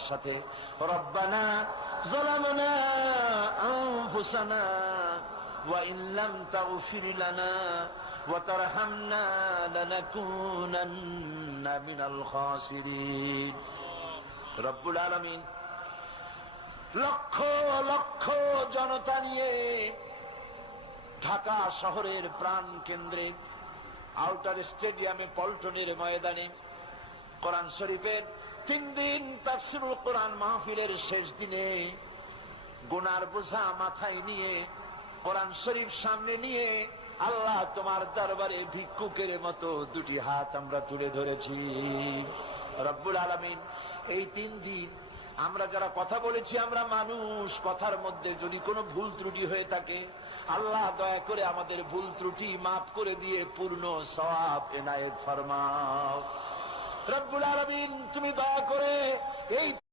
আমার সাথে, রব্বানা যালামনা আনফুসানা ওয়া ইন লাম তাগফির লানা ওয়া তারহামনা লানাকুনান্না মিনাল খাসিরিন। রব্বুল আলামিন লক্ষ লক্ষ জনতা নিয়ে ঢাকা শহরের প্রাণ কেন্দ্রে আউটার স্টেডিয়ামে পল্টনের ময়দানে কোরআন শরীফের 3 দিন তাফসীরুল কোরআন মাহফিলের শেষ দিনে গুনার বোঝা মাথায় নিয়ে কোরআন শরীফ সামনে নিয়ে আল্লাহ তোমার দরবারে ভিক্ষুকের মতো 2টি হাত আমরা তুলে ধরেছি। রব্বুল আলামিন এই 3 দিন আমরা যারা কথা বলেছি, আমরা মানুষ, কথার মধ্যে যদি কোনো ভুল ত্রুটি হয়ে থাকে আল্লাহ দয়া করে আমাদের ভুল ত্রুটি মাফ করে দিয়ে পূর্ণ সওয়াব এনায়েত ফরমাও। রব্বুল আলামিন তুমি দয়া করে এই